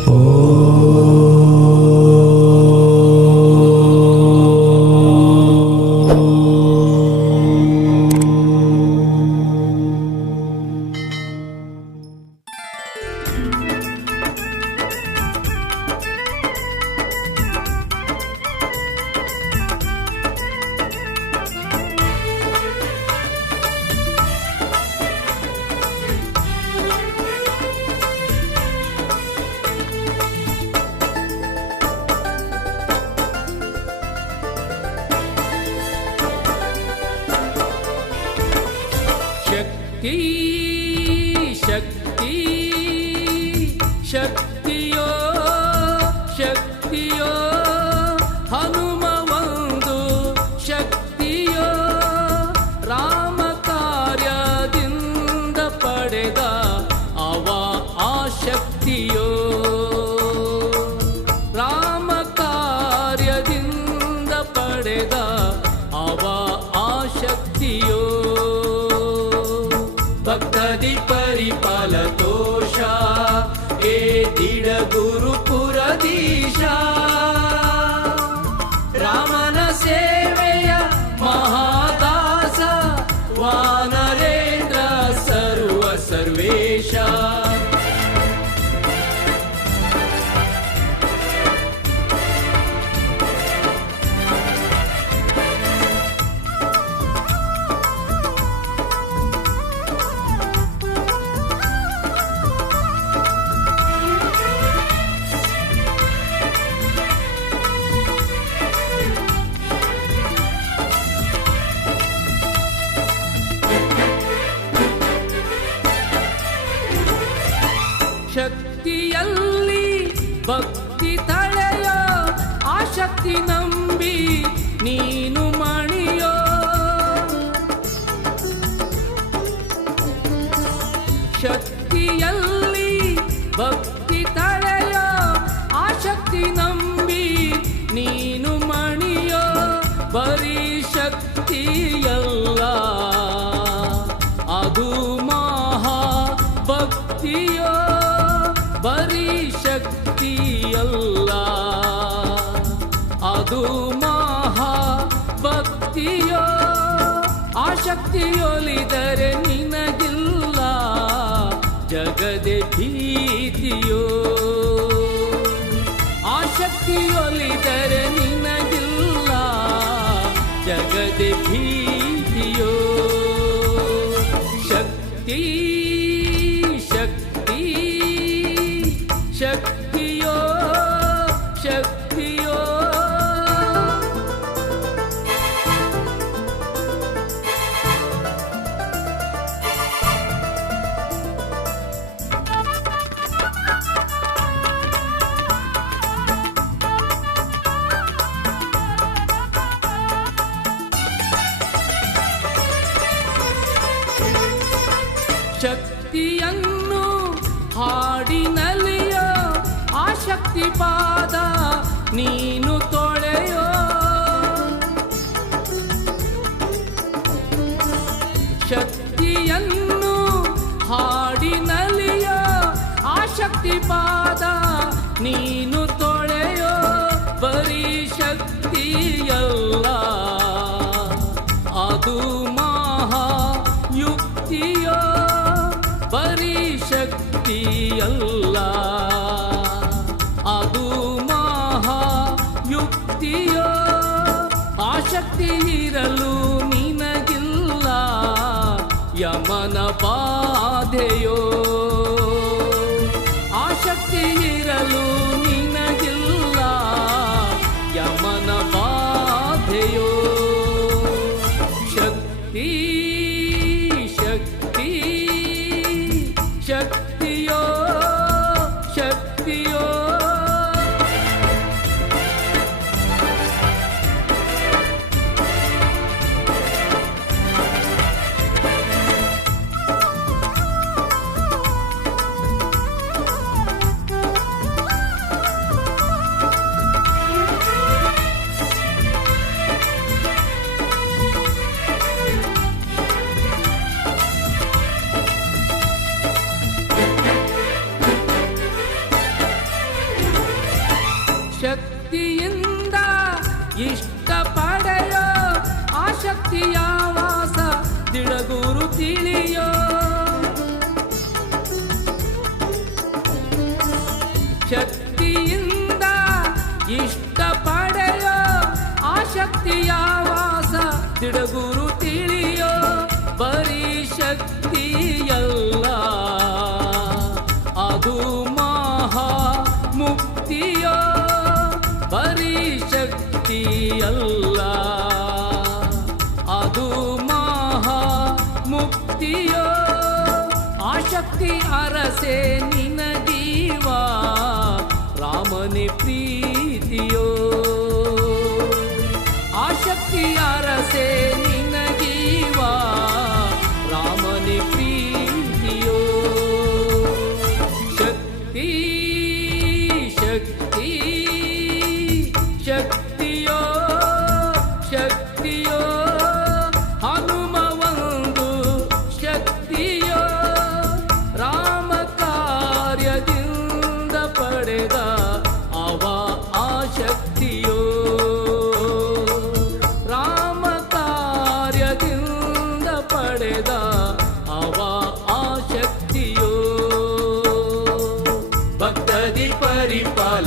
ಶಕ್ತಿ ಶಕ್ತಿ ಶಕ್ತಿಯೋ ಶಕ್ತಿಯೋ Khadija ಶಕ್ತಿಯಲ್ಲಿ ಭಕ್ತಿ ತಳೆಯ ಆ ಶಕ್ತಿ ನಂಬಿ ನೀನು ಮಣಿಯೋ. ಶಕ್ತಿಯಲ್ಲಿ ಅದು ಮಹಾ ಭಕ್ತಿಯೋ ಆ ಶಕ್ತಿಯೊಲಿದರೆ ನಿನಗಿಲ್ಲ ಜಗದೆ ಭೀತಿಯೋ ಆ ಶಕ್ತಿಯೊಲಿದರೆ ನಿನಗಿಲ್ಲ ಜಗದೆ ಭೀತಿಯೋ ಶಕ್ತಿ ಶಕ್ತಿ ಶಕ್ತಿಯೋ ಶಕ್ತಿಯನ್ನು ಹಾಡಿನಲಿಯ ಆ ಶಕ್ತಿ ಪಾದ ನೀನು ತೊಳೆಯೋ. ಶಕ್ತಿಯನ್ನು ಹಾಡಿನಲಿಯ ಆ ಶಕ್ತಿ ಪಾದ ನೀನು ತೊಳೆಯೋ. ಯುಕ್ತಿಯೋ? ಆಸಕ್ತಿ ಇರಲು ನಿನಗಿಲ್ಲ ಯಮನ ಬಾಧೆಯೋ? ಆಸಕ್ತಿ ಇರಲು ನಿನಗಿಲ್ಲ ಯಮನ ಬಾಧೆಯೋ? ಶಕ್ತಿ ಶಕ್ತಿ ಶಕ್ತಿಯೋ? ಭಕ್ತಿಯ ವಾಸ ದಿಡಗುರು ತಿಳಿಯೋ. ಶಕ್ತಿಯಿಂದ ಇಷ್ಟ ಪಡೆಯೋ ಆ ಶಕ್ತಿಯ ವಾಸ ದಿಡಗೂರು free. ಪಡೆದ ಅವ ಆಶಕ್ತಿಯೋ ಭಕ್ತದಿ ಪರಿಪಾಲ